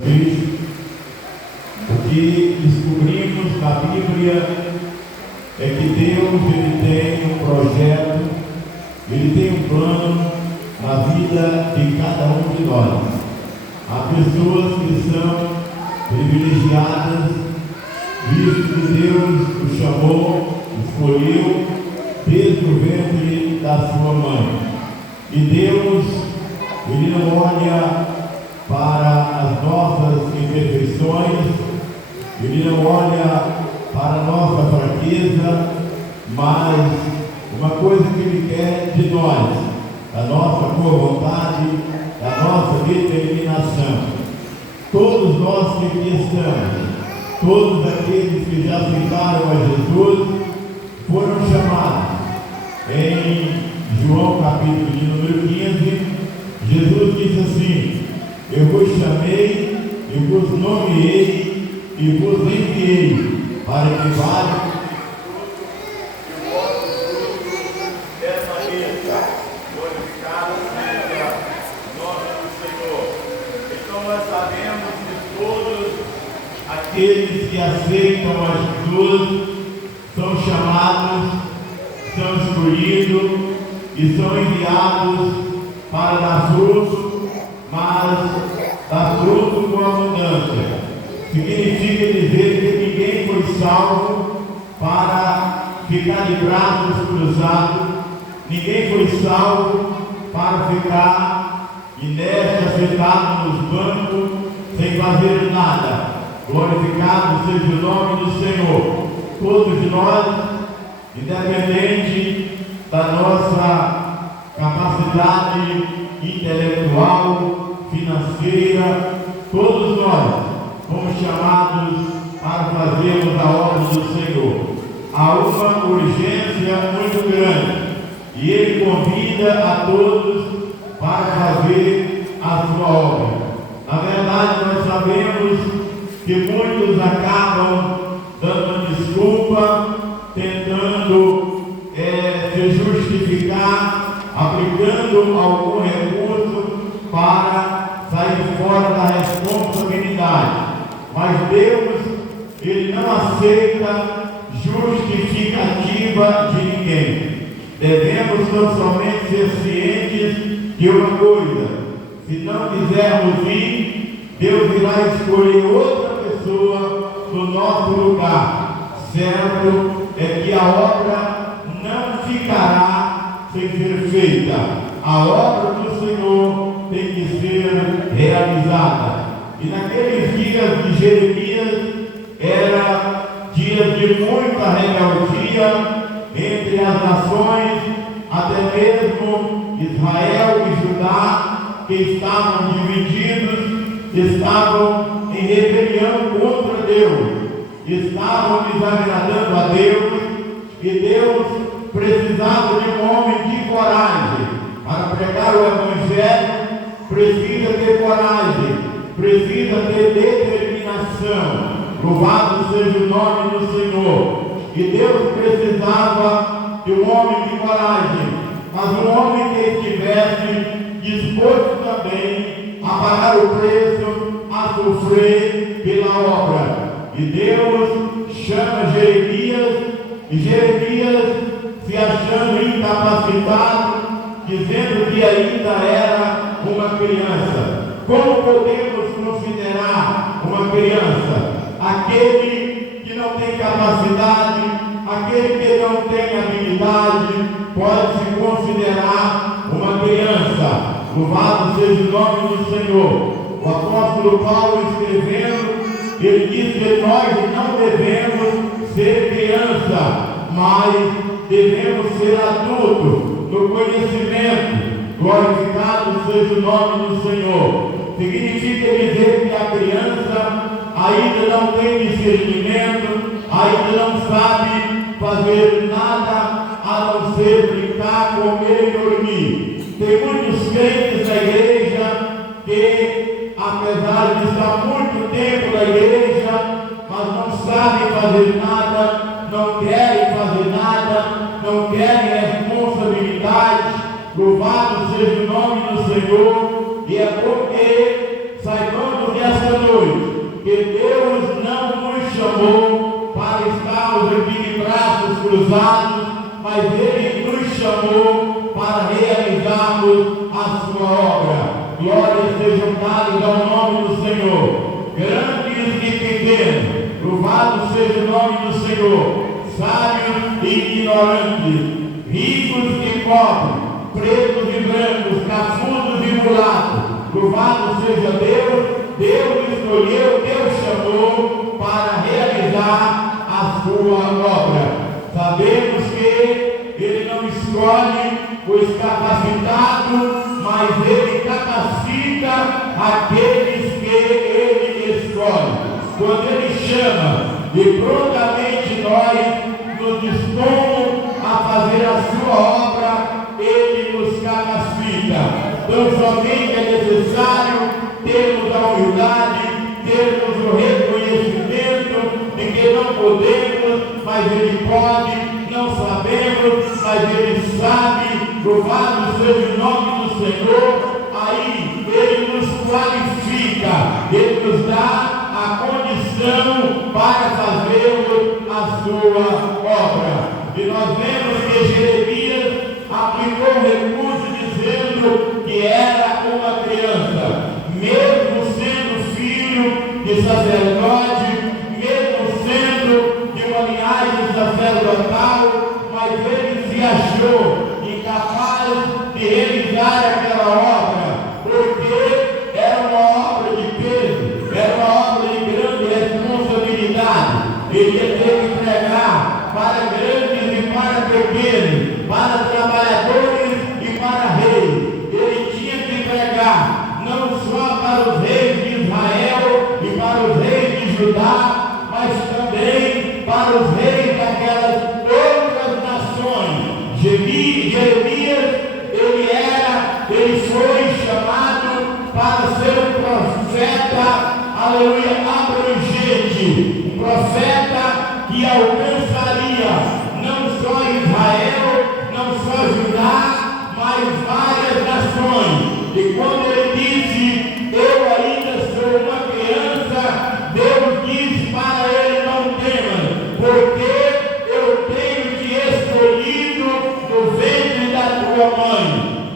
O que descobrimos na Bíblia é que Deus ele tem um projeto, ele tem um plano na vida de cada um de nós. Há pessoas que são privilegiadas, visto que Deus o chamou, escolheu desde o ventre da sua mãe. E Deus, ele não olha para as nossas imperfeições, ele não olha para a nossa fraqueza, mas uma coisa que ele quer de nós, da nossa boa vontade, da nossa determinação. Todos nós que aqui estamos, todos aqueles que já aceitaram a Jesus, foram chamados. Em João capítulo de número 15, Jesus disse assim: eu vos chamei, e vos nomeei, e vos enviei, para que vale o vosso fruto dessa vida, glorificado seja o nome do Senhor. Então nós sabemos que todos aqueles que aceitam a Jesus são chamados, são escolhidos e são enviados para dar fruto, mas dar fruto com abundância. Significa dizer que ninguém foi salvo para ficar de braços cruzados, ninguém foi salvo para ficar inerte, sentado nos bancos, sem fazer nada. Glorificado seja o nome do Senhor. Todos nós, independente da nossa capacidade intelectual, financeira, todos nós fomos chamados para fazermos a obra do Senhor. Há uma urgência muito grande e Ele convida a todos para fazer a sua obra. Na verdade, nós sabemos que muitos acabam dando desculpa, tentando se justificar, aplicando algum recurso para sair fora da responsabilidade. Mas Deus, Ele não aceita justificativa de ninguém. Devemos tão somente ser cientes de uma coisa: se não quisermos ir, Deus irá escolher outra pessoa no nosso lugar. Certo é que a obra não ficará sem ser feita. A obra do Senhor tem que ser realizada. E naqueles dias de Jeremias, era dias de muita rebeldia entre as nações, até mesmo Israel e Judá, que estavam divididos, estavam em rebelião contra Deus, estavam desagradando a Deus, e Deus precisava de um homem de coragem para pregar o Evangelho. Precisa ter coragem, precisa ter determinação. Louvado seja o nome do Senhor. E Deus precisava de um homem de coragem, mas um homem que estivesse disposto também a pagar o preço, a sofrer pela obra. E Deus chama Jeremias, e Jeremias, se achando incapacitado, dizendo que ainda era uma criança. Como podemos considerar uma criança? Aquele que não tem capacidade, aquele que não tem habilidade, pode se considerar uma criança. Louvado seja o nome do Senhor. O apóstolo Paulo, escrevendo, ele diz que nós não devemos ser criança, mas devemos ser adultos no conhecimento. Glorificado seja o nome do Senhor. Significa dizer que a criança ainda não tem discernimento, ainda não sabe fazer nada a não ser brincar, comer e dormir. Tem muitos crentes na igreja que, apesar de estar muito tempo na igreja, mas não sabem fazer nada, não querem fazer nada, não querem responsabilidade. Louvado seja o nome do Senhor. E é porque saibamos nesta noite Deus não nos chamou para estarmos aqui de braços cruzados, mas Ele nos chamou para realizarmos a sua obra. Glórias sejam dadas ao nome do Senhor, grandes e pequenos, louvado seja o nome do Senhor, sábios e ignorantes, ricos e pobres, pretos e brancos, cafudos e mulatos, louvado seja Deus. Deus escolheu, Deus chamou para realizar a sua obra. Sabemos que Ele não escolhe os capacitados, mas Ele capacita aqueles que Ele escolhe. Quando Ele chama, e prontamente nós nos dispomos a fazer a sua obra, Ele nos capacita. Então somente é necessário termos a humildade, termos o reconhecimento de que não podemos, mas Ele pode, não sabemos, mas Ele sabe. Louvado seja o nome do Senhor. Aí Ele nos qualifica, Ele nos dá a condição para fazermos a sua obra. E nós vemos que Jeremias aplicou recurso dizendo que era uma criança, mesmo sendo filho de sacerdote, mesmo sendo de uma linhagem sacerdotal, mas ele se achou incapaz de realizar aquela obra, porque era uma obra de peso, era uma obra de grande responsabilidade. Ele ia ter que entregar para grandes e para pequenos, para trabalhadores e para reis. Ele tinha que entregar não só para os reis de Israel e para os reis de Judá, mas também para os reis daquelas outras nações. Jeremias, ele foi chamado para ser um profeta, aleluia, abrangente, um profeta que alcançaria não só Israel, não só Judá, mas várias nações. E quando ele disse, eu ainda sou uma criança, Deus disse para ele, não temas, porque eu tenho te escolhido no ventre da tua mãe.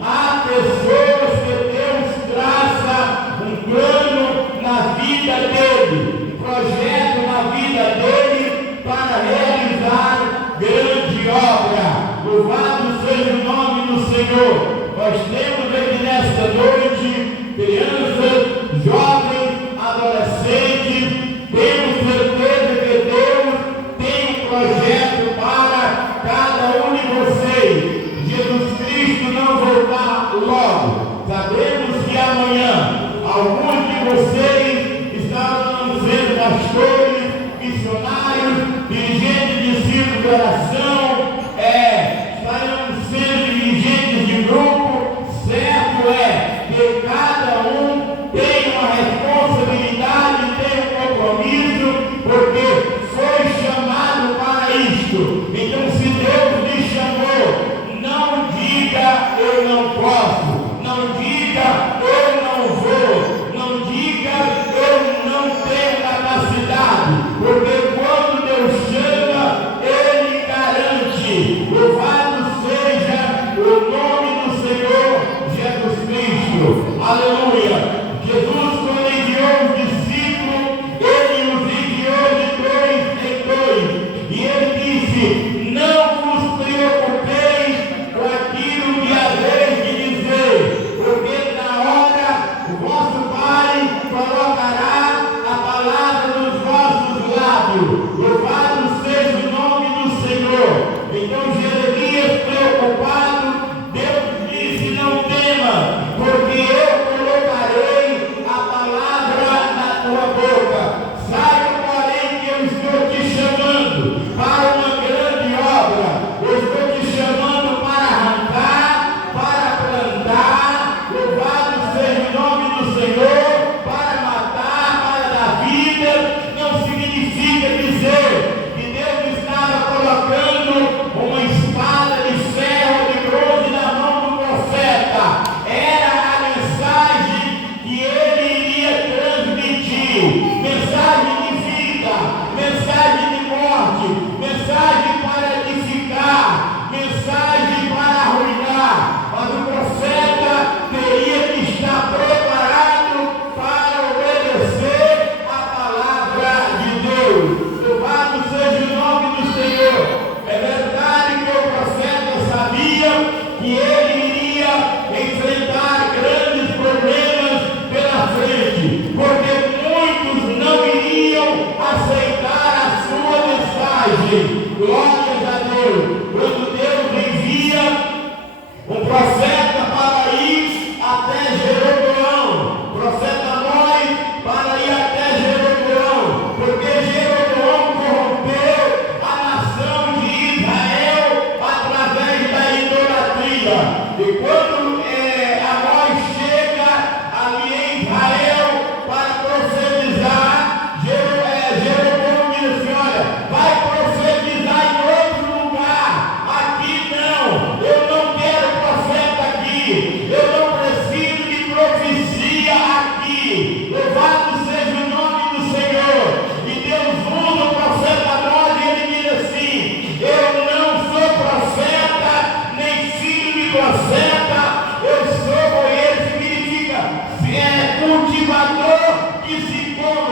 Há pessoas que Deus traça um plano na vida dele, um projeto na vida dele para realizar grande obra. Louvado seja o nome do Senhor. Nós temos aqui nesta noite crianças, jovens, adolescentes. Temos certeza que Deus tem um projeto para cada um de vocês. Jesus Cristo não voltar logo. Sabemos que amanhã alguns de vocês estarão sendo pastores, missionários, dirigentes de círculo de oração, estarão sendo dirigentes de grupo. Certo é que cada um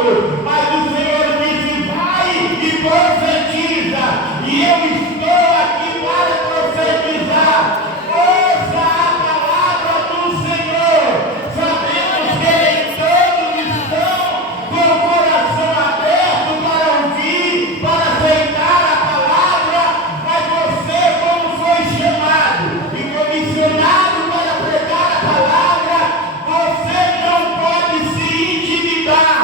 outros, mas o Senhor disse: vai e profetiza, e eu estou aqui para profetizar. Ouça a palavra do Senhor. Sabemos que nem todos estão com o coração aberto para ouvir, para aceitar a palavra, mas você, como foi chamado e comissionado para pregar a palavra, você não pode se intimidar.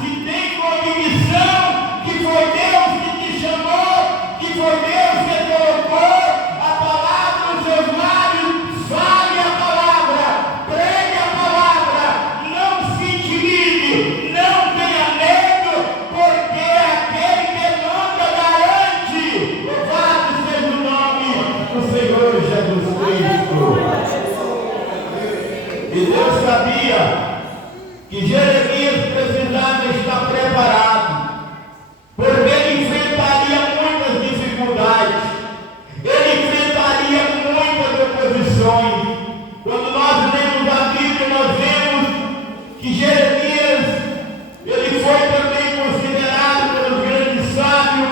Se tem convicção que foi Deus que te chamou, que foi Deus que colocou a palavra nos seus lábios, fale a palavra, pregue a palavra, não se intimide, não tenha medo, porque aquele que manda garante. Louvado seja o nome do Senhor Jesus Cristo. E Deus sabia que Jeremias precisava estar preparado, porque ele enfrentaria muitas dificuldades, ele enfrentaria muitas oposições. Quando nós lemos a Bíblia, nós vemos que Jeremias, ele foi também considerado pelos grandes sábios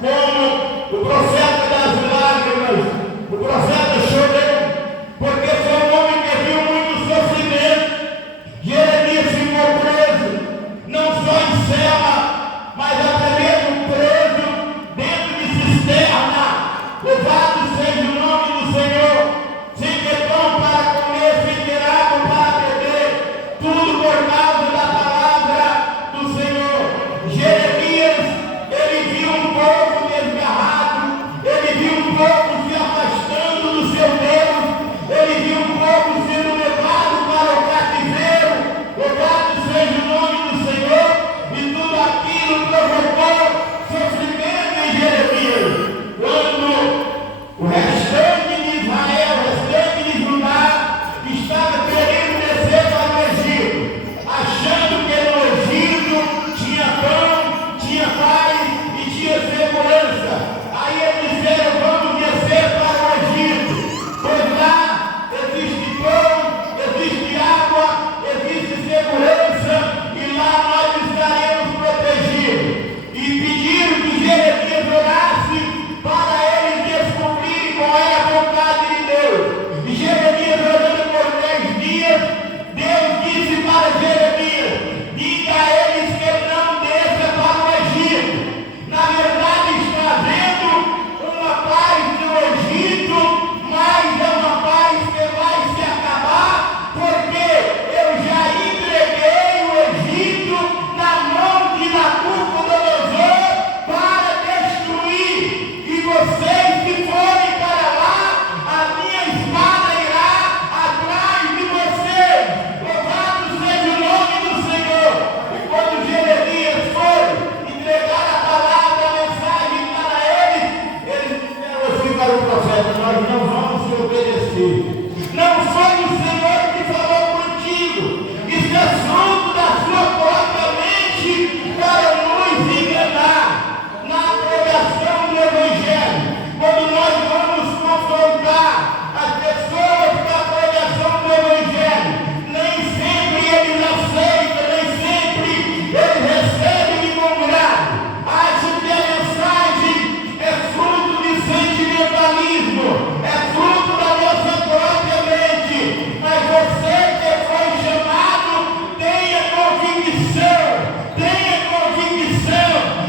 como o profeta das lágrimas, o profeta chorão, porque foi um homem que viu muito sofrimento. Jeremias ficou preso, não só em cela, mas até mesmo preso dentro de cisterna. Louvado seja o nome do Senhor. Sem ter pão para comer, sem ter água para beber, tudo por causa da palavra do Senhor. Jeremias, ele viu um povo desgarrado, ele viu um povo se afastando do seu Deus, ele viu um povo sendo levado para o cativeiro. Louvado seja o nome do Senhor. E tudo aquilo provocou sofrimento em Jeremias. Quando o restante de Israel, o restante de Judá, estava querendo descer para o Egito, achando que no Egito tinha pão, tinha paz e tinha segurança. Aí eles disseram: vamos descer para o Egito, pois lá existe pão, existe água, existe segurança, e lá nós estaremos protegidos. E pediram que Jeremias orasse para eles descobrirem qual é a vontade de Deus. E Jeremias, orando por 10 dias, Deus disse para Jeremias: diga a eles que não desça para o Egito. Na verdade, está havendo uma paz no Egito, mas é uma paz que vai se acabar, porque eu já entreguei o Egito na mão de Nabucodonosor para destruir. E vocês que forem para lá, a minha espada irá atrás de vocês. Louvado seja o nome do Senhor. E quando Jeremias foi entregar a palavra, a mensagem para eles disseram assim para o profeta: nós não vamos te obedecer. Não foi o Senhor que falou contigo. Isso é fruto da sua própria mente para nos enganar. Na pregação do Evangelho, quando nós vamos confrontar as pessoas com a pregação do Evangelho, nem sempre eles aceitam, nem sempre eles recebem de bom grado. Acham que a mensagem é fruto de sentimentalismo, é fruto da nossa própria mente. Mas você que foi chamado, tenha convicção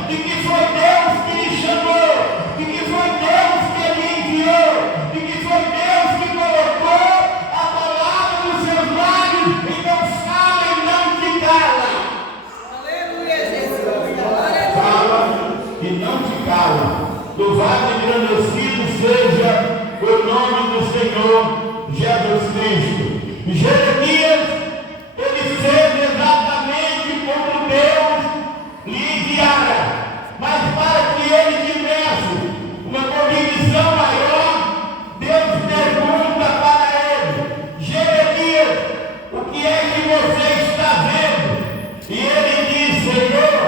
de que foi Deus que lhe chamou, de que foi Deus que lhe enviou, de que foi Deus que colocou a palavra nos seus lábios. Então fala e não te cala. Aleluia, Jesus. Fala e não te cala. Louvado e engrandecido seja o nome do Senhor Jesus Cristo. Jeremias, ele fez exatamente como Deus lhe enviara, mas para que ele tivesse uma convicção maior, Deus pergunta para ele: Jeremias, o que é que você está vendo? E ele diz: Senhor,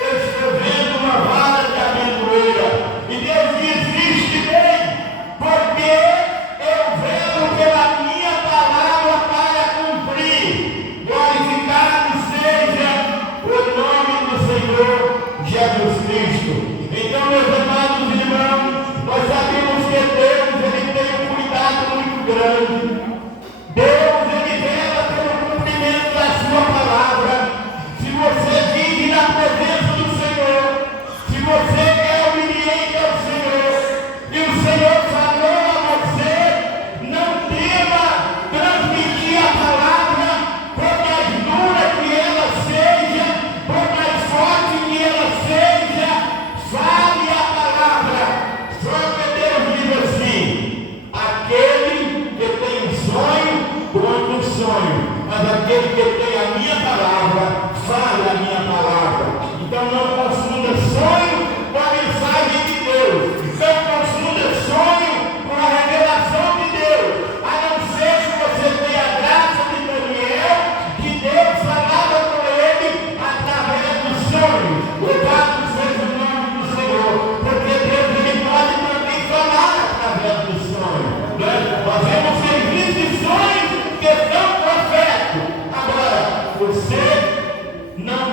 eu estou vendo uma vara de amendoeira. E Deus diz: visto Jesus Cristo. Então, meus amados irmãos, nós sabemos que Deus, Ele tem um cuidado muito grande. Deus, Ele vela pelo cumprimento da sua palavra. Se você vive na presença do Senhor, se você é obediente ao Senhor, e o Senhor falou a você, não tema transmitir a palavra, por mais dura que ela seja, por mais forte que ela seja, fale a palavra. Só que Deus diz assim: aquele que tem um sonho, conta um sonho, mas aquele que tem a minha palavra, fale a minha palavra. Então não confunda sonho com a mensagem de Deus. Não confunda sonho com a revelação de Deus. A não ser que você tenha a graça de Daniel, que Deus falava com ele através dos sonhos. Louvado seja o nome do Senhor, porque Deus, Ele pode também falar através dos sonhos. Nós vemos serviços de sonhos que são proféticos. Agora, você não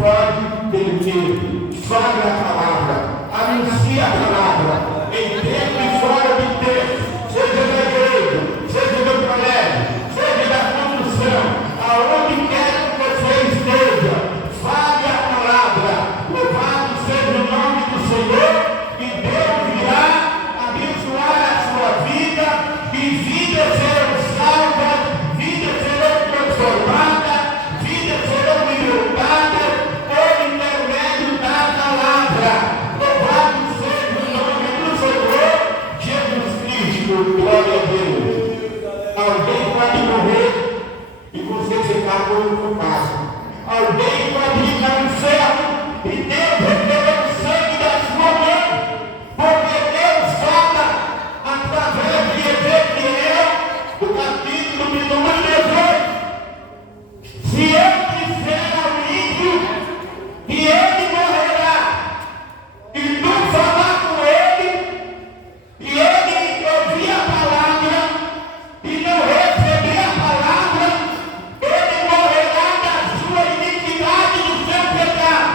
pode ter medo. Fale a palavra, anuncie a palavra, em tempo e fora de tempo, seja na igreja, seja no colégio, seja na condução, aonde quer que você esteja, fale a palavra. Louvado seja o nome do Senhor, e Deus irá abençoar a sua vida, e vidas serão salvas, vidas serão transformadas, vidas serão libertadas por intermédio da palavra. Louvado seja o nome do Senhor Jesus Cristo. Glória a Deus. Alguém pode morrer e você ficar como culpado. Alguém pode ir para o céu e Deus receber o sangue da sua mão, porque Deus fala através de Ezequiel, do capítulo de número 18. Se eu disser ao ímpio que ele morrerá, e tu falar com ele, e ele ouvir a palavra, e não receber a palavra, ele morrerá da sua iniquidade e do seu pecado.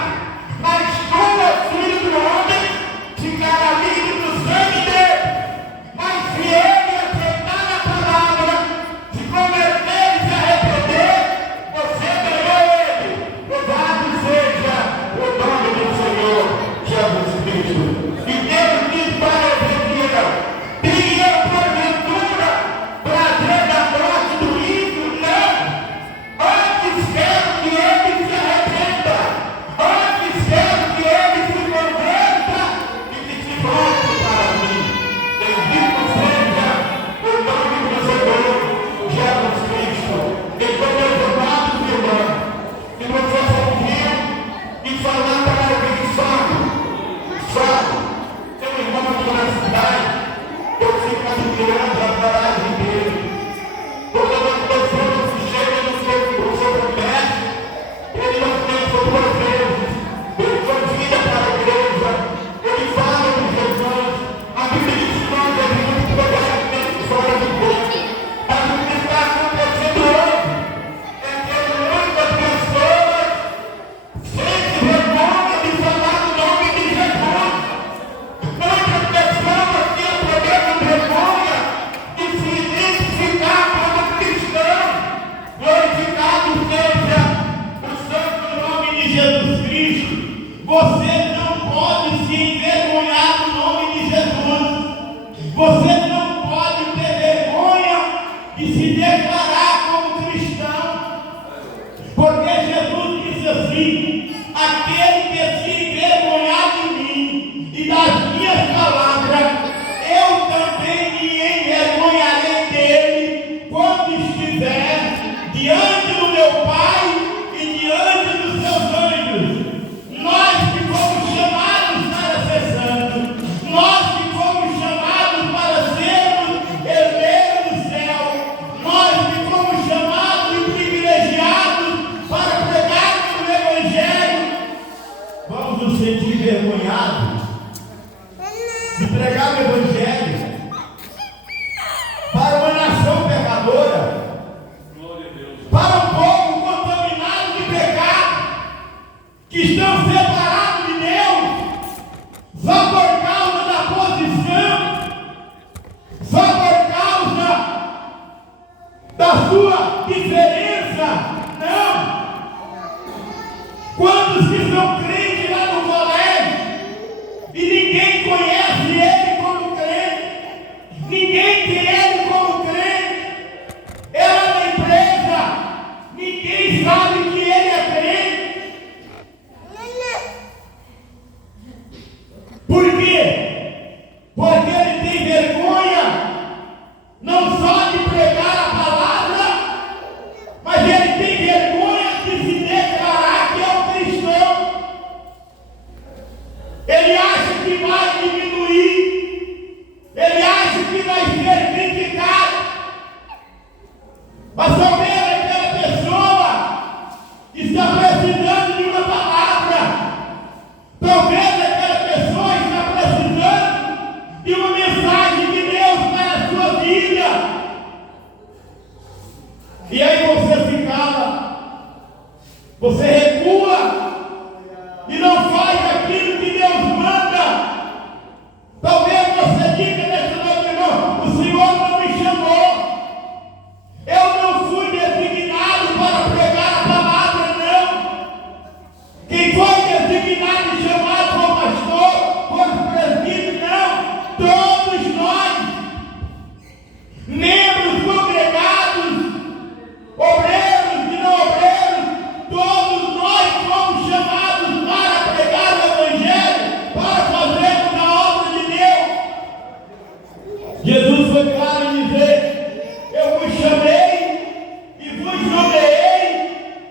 Mas tu, filho do homem, ficará livre do sangue dele. Mas se ele aceitar a palavra, se converter e se arrepender, você ganhou ele. Louvado seja o nome do Senhor Jesus Cristo. E Deus diz para Ezequiel: tinha porventura prazer da morte do ímpio? Não. Antes quero que ele se arrependa. Antes quero que ele se converta e que se volte para mim. Bendito seja o nome do Senhor Jesus Cristo. Então, meus amados irmãos, se você ouviu e falar para alguém, fale. Tem um irmão aqui na cidade, eu fico admirando a coragem dele. Toda vez que você chega no seu comércio, ele não pensa duas vezes. Ele convida para a igreja, ele fala de Jesus. A Bíblia diz que nós devemos pregar dentro e fora de Deus. Mas o que está acontecendo hoje é que muitas pessoas sentem vergonha de falar o nome de Jesus. Muitas pessoas têm o problema de vergonha de se identificar como cristão. Glorificado seja o santo nome de Jesus Cristo. Você não pode se envergonhar do nome de Jesus. Você não pode ter vergonha de se declarar como cristão. Porque Jesus disse assim: aquele que se envergonhar de mim e das minhas palavras, eu também me envergonharei dele quando estiver diante do meu Pai e diante dos seus anjos. Nós que fomos chamados para ser santos, nós que fomos chamados para sermos herdeiros do céu, nós que fomos chamados e privilegiados para pregarmos o Evangelho, vamos nos sentir envergonhados de pregar o Evangelho para uma nação pecadora, para um povo contaminado de pecado, que estão separados de sua diferença. Não. Quantos que são crentes lá no colégio e ninguém conhece ele como crente, ninguém tem ele como crente, é lá na empresa, ninguém sabe que ele é crente. Por quê? Porque ele tem vergonha, não só de pregar a palavra, mas ele tem vergonha de se declarar que é um cristão. Ele acha que vai diminuir, ele acha que vai ser criticado. Mas talvez aquela pessoa está precisando de uma palavra, talvez aquela pessoa está precisando de uma mensagem de Deus para a sua vida. E aí você se cala, você recua e não faz aquilo que Deus manda. Talvez você diga nesse noite, irmão, o Senhor não me chamou, eu não fui designado para pregar a palavra, não. Quem foi designado e chamado foi o pastor, foi o presbítero, não. Todos nós, membros congregados, obreiros e não obreiros, todos nós fomos chamados para pregar o Evangelho, para fazermos a obra de Deus. Jesus foi claro em dizer: eu vos chamei e vos nomeei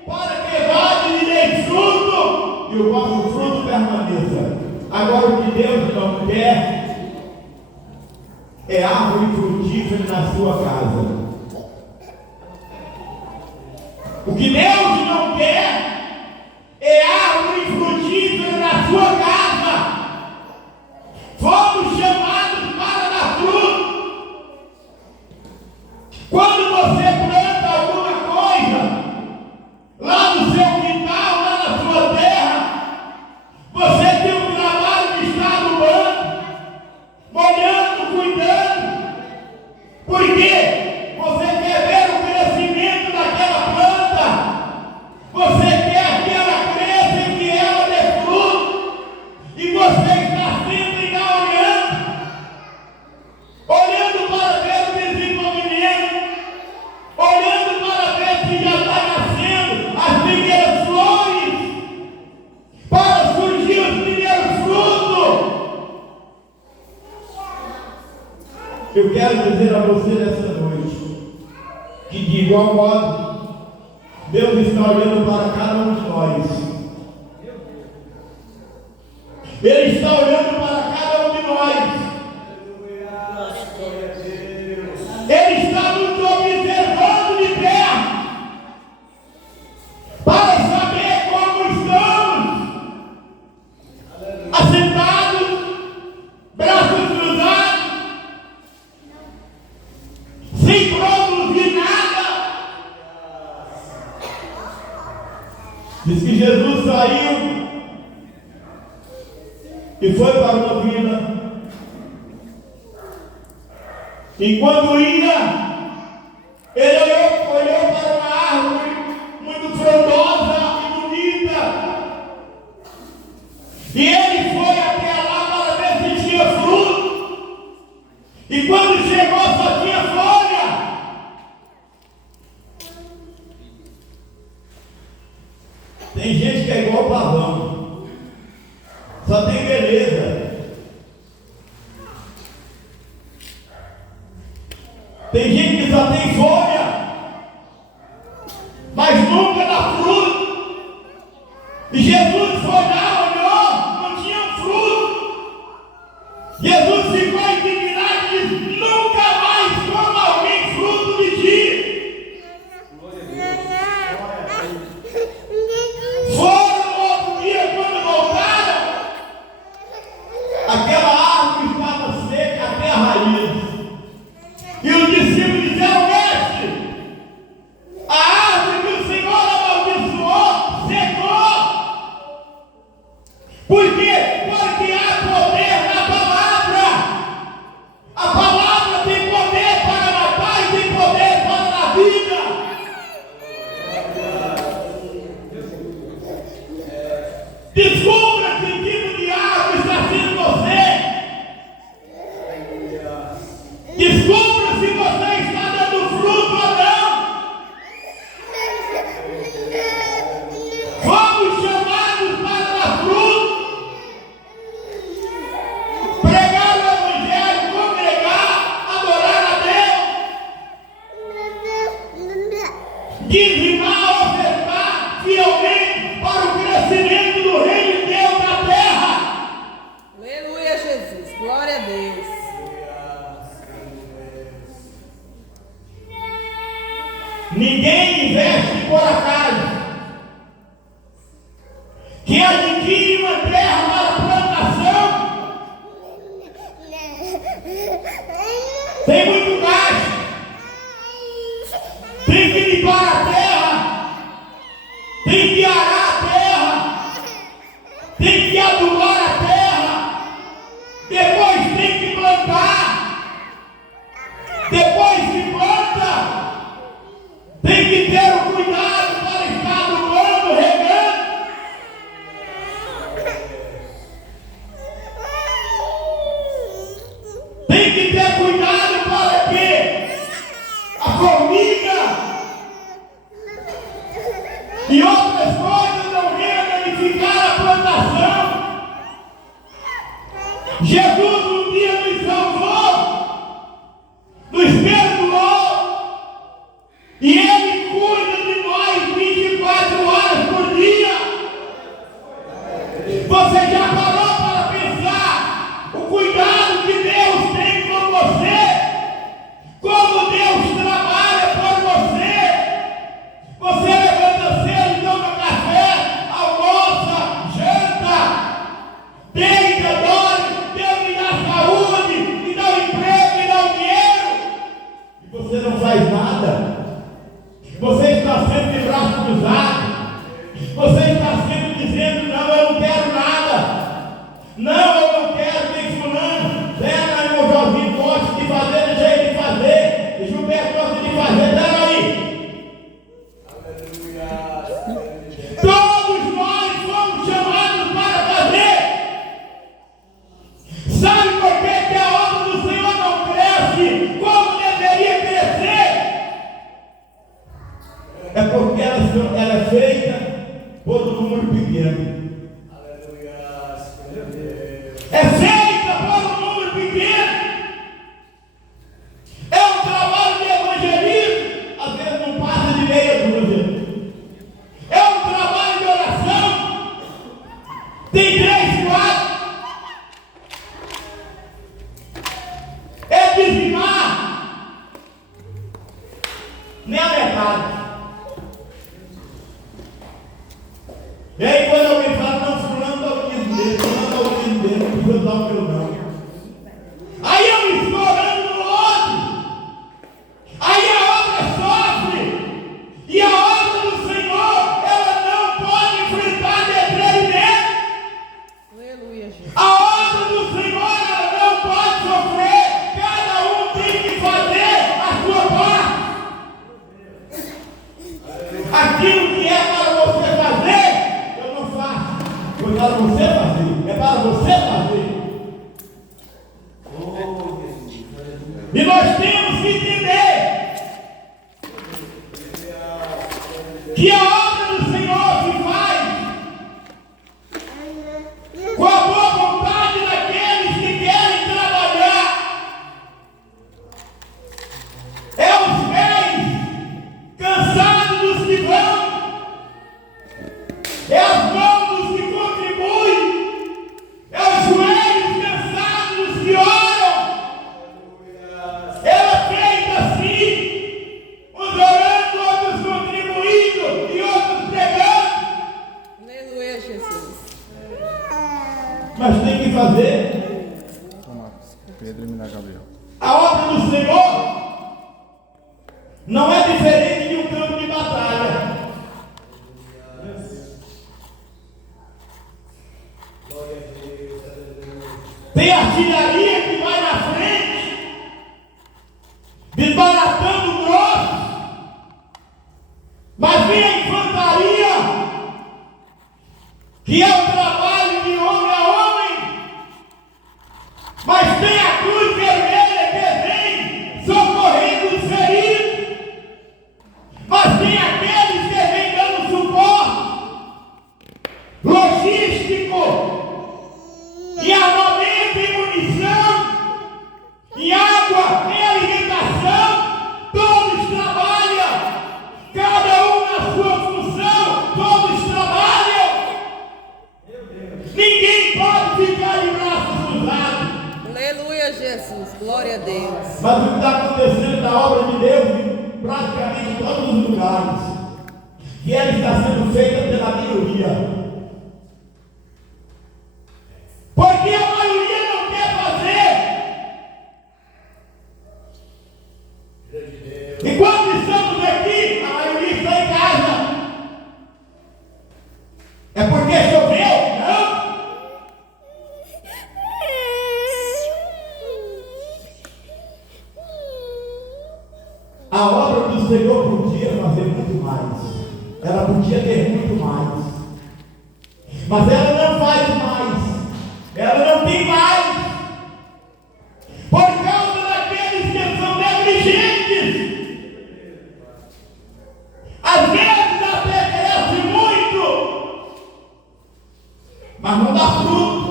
para que vades e deis fruto, e o vosso fruto permaneça. Agora, o que Deus não quer é árvore frutífera na sua casa. O que Deus não quer é árvore frutífera na sua casa. Fomos chamados para dar fruto. Quando você planta alguma coisa lá no seu quintal, lá na sua terra, você tem um trabalho de estar arrumando, molhando, cuidando. Por quê? Você quer ver o crescimento daquela planta. Você quer que ela cresça e que ela dê fruto. E você está sempre lá olhando para ver o desenvolvimento, olhando para ver se já está nascendo as primeiras flores, para surgir os primeiros frutos. Eu quero dizer a você nessa noite que, de igual modo, Deus está olhando para cada um de nós. Ele está olhando para cada um de nós. Ele está nos observando de perto para saber como estamos, assentados, braços cruzados, sem produzir nada. Diz que Jesus saiu e foi para uma vila. Enquanto ia, ele olhou para uma árvore muito frondosa e bonita. E ele foi até lá para ver se tinha fruto. E quando chegou, só tinha folha. Tem gente que é igual pavão, só tem beleza. Tem gente que só tem folha, mas nunca dá fruto. E Jesus foi lá, olhou, não tinha fruto. Jesus ficou indignado e disse: nunca mais coma alguém fruto de ti. Foram no outro dia, quando voltaram, aquela árvore estava seca até a raiz. E os discípulos disseram: mestre, a árvore que o Senhor amaldiçoou secou. que adquire uma terra para plantação, tem muito gasto, tem que limpar a terra, tem que arar a terra, tem que adubar a terra, depois tem que plantar, depois que planta, tem que ter o cuidado para estar adubando, regando. Tem que ter cuidado para que a formiga e outras coisas não venham danificar a plantação. Jesus um dia nos salvou, nos perdoou, e Ele cuida de nós 24 horas por dia. Você já parou para pensar o cuidado que Deus tem com você? Como Deus trabalha por você? Você levanta cedo, toma café, almoça, janta, deita, dorme, Deus me dá saúde, me dá um emprego, me dá um dinheiro, e você não faz nada. Você está sempre de braço cruzado. Você está sempre dizendo: não, eu não quero nada. Não, eu não quero, tem fulano. Zé, meu Joãozinho gosta de fazer do jeito de fazer. E Gilberto gosta de fazer. Peraí. Todos nós fomos chamados para fazer. Sabe por que a obra do Senhor não cresce como deveria crescer? É porque ela é feita por um número pequeno. É feita por um número pequeno. É um trabalho de evangelismo, às vezes não passa de meia dúzia. É um trabalho de oração, tem 3, 4. É dizimar, nem a metade. E aí quando alguém fala: não, fulano está ouvindo dele, fulano está ouvindo dele, não precisa dar o meu não. Aí eu me estou orando no outro. Aí a obra sofre. E a obra do Senhor, ela não pode enfrentar detrimento. Aleluia, Jesus. A obra do Senhor, ela não pode sofrer. Cada um tem que fazer a sua parte. Aquilo que é para você fazer, eu não faço. Foi para você fazer. É para você fazer. E nós temos que entender que a obra do Senhor se faz com a boa vontade daqueles que querem trabalhar. É os pés cansados dos que vão, é as mãos dos que contribuem, é os joelhos cansados dos que oram. Ela é feita assim, uns orando, outros contribuindo e outros pregando. Aleluia, Jesus. Mas tem que fazer. Pedro e Minas Gabriel. A obra do Senhor não é diferente de um campo de batalha. Tem artilharia que vai na frente, desbaratando o grosso, mas vem a infantaria, que é o trabalho de homem a homem, mas tem a cruz vermelha que vem socorrendo os feridos, mas tem aqueles que vêm dando suporte logístico, em armamento e munição, em água, em alimentação. Todos trabalham, cada um na sua função, todos trabalham. Ninguém pode ficar de braços cruzados. Aleluia, Jesus. Glória a Deus. Mas o que está acontecendo na obra de Deus em praticamente todos os lugares, que ela está sendo feita pela minoria. Ela podia ter muito mais. Mas ela não faz mais. Ela não tem mais. Por causa daqueles que são negligentes. Às vezes até cresce muito, mas não dá fruto.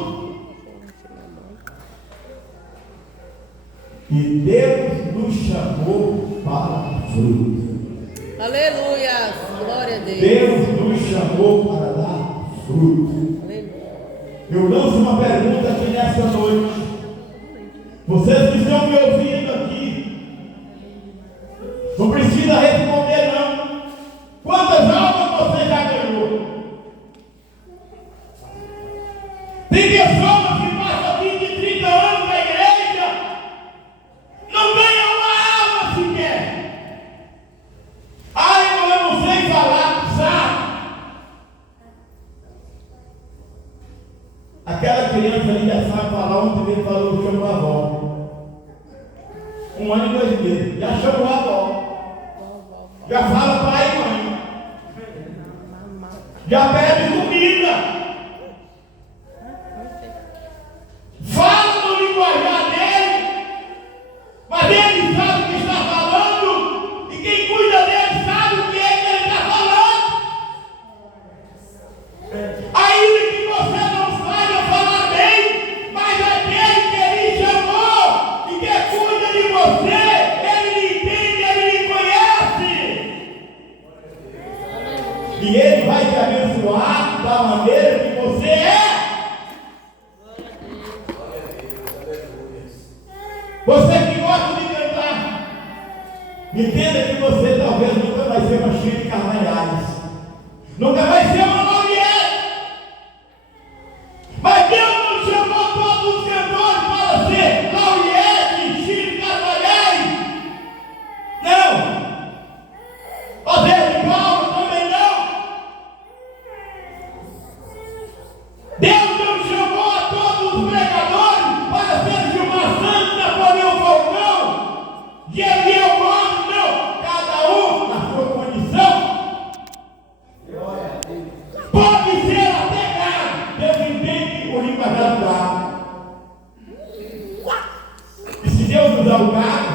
E Deus nos chamou para fruto. Aleluia. Glória a Deus. Deus nos chamou para dar fruto. Aleluia. Eu lanço uma pergunta aqui nessa noite. Vocês que estão me ouvindo aqui, não precisa responder não. Quantas almas você já ganhou? Tem pessoas que passam 20, 30 anos na igreja, não ganham uma alma sequer. Ai, eu não sei falar, sabe? Aquela criança ali já sabe falar, ontem ele falou, chamou a avó. 1 ano e 2 meses, já chamou a avó. Já fala pai e mãe. Já pede comida. Fala no linguajar dele. Mas ele sabe o que está falando. E quem cuida dele sabe o que é que ele está falando. Ainda que você não saiba falar bem, mas aquele que ele chamou e que cuida de você, ele lhe entende, ele lhe conhece. E ele vai te abençoar da maneira que você é. Você que gosta de cantar, entenda que você talvez nunca vai ser uma Chico Carvalhais, nunca vai ser uma Lauriette. Mas Deus não chamou todos os cantores para ser Lauriette, Chico Carvalhais. Não. O Zé de Paulo também não. Deus não chamou a todos os pregadores para ser Gilmar Santos, Napoleão Falcão, Geliel Gomes, não. Cada um na sua condição. Pode ser até caro. Deus entende o linguajar do carro. E se Deus usar o carro,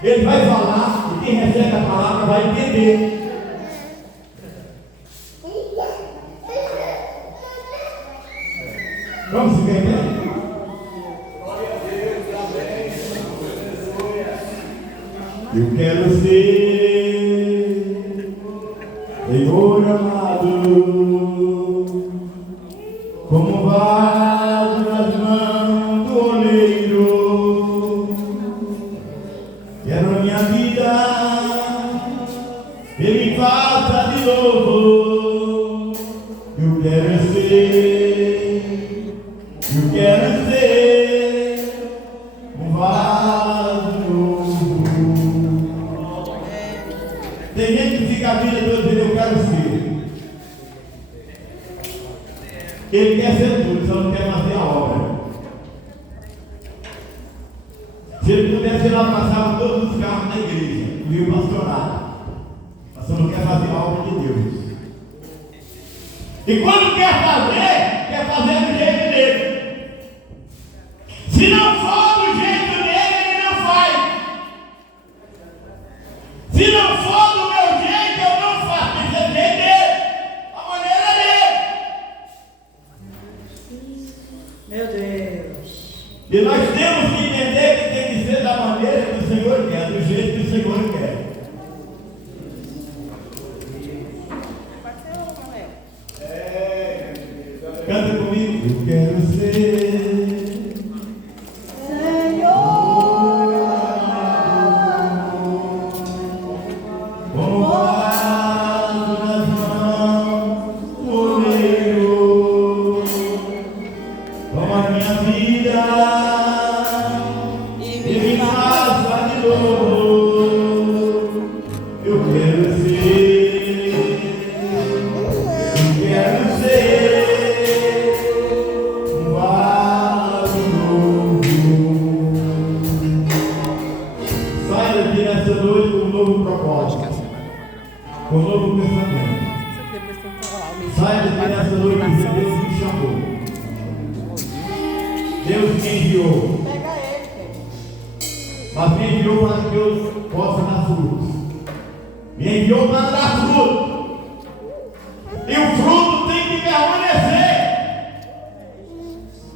ele vai falar e quem recebe a palavra vai entender. Vamos se entender? Eu quero ser Senhor amado, como vaso nas mãos do oleiro. Quero a minha vida, Ele me faça de novo. Eu quero ser um vaso novo. Tem gente que fica a vida toda dizendo, eu quero ser. Ele quer ser tudo, só não quer fazer a obra. Se ele pudesse, ele passava todos os carros da igreja, viu, pastorado. Mas só não quer fazer a obra de Deus. E quando quer fazer do jeito dele. Se não for do jeito dele, ele não faz. Se não for do meu jeito, eu não faço. Tem que ser do jeito dele, a maneira dele. Meu Deus. E nós temos que entender que tem que ser da maneira que o Senhor quer, do jeito que o Senhor quer. Canta comigo. Eu quero ser como vaso nas mãos do oleiro. Toma minha vida e me faça de novo. Eu quero ser, um vaso. Deus me enviou. Pega ele, filho. Mas me enviou para que eu possa dar frutos. Me enviou para dar fruto. E o fruto tem que permanecer.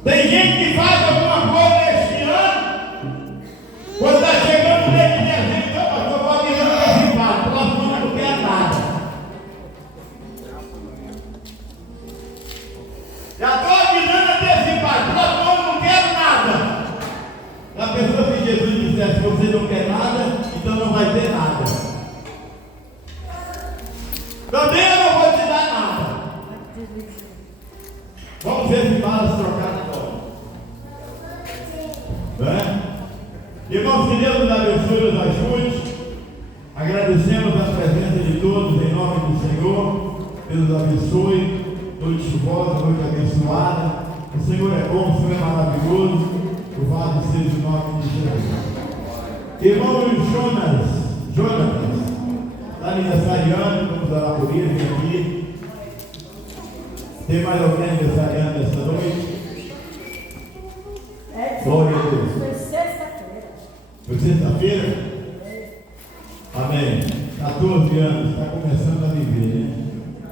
Tem gente que faz alguma coisa este ano, quando está chegando o mês de dezembro, eu vou avisando antecipado, próximo ano não quer nada. Já estou avisando antecipado, próximo ano não quero nada. A pessoa, se Jesus dissesse, você não quer nada, então não vai ter nada. Também eu não vou te dar nada. Vamos ver se balas trocar de volta. Irmãos, que Deus nos abençoe e nos ajude. Agradecemos a presença de todos em nome do Senhor. Deus nos abençoe. Noite chuvosa, noite abençoada. O Senhor é bom, o Senhor é maravilhoso. Louvado seja o nome de Jesus. Irmão Jonatas, está aniversariando, vamos orar por ele aqui. Tem mais alguém aniversariando esta noite? Glória a Deus. Foi sexta-feira. Foi sexta-feira? Amém. 14 anos, está começando a viver, né?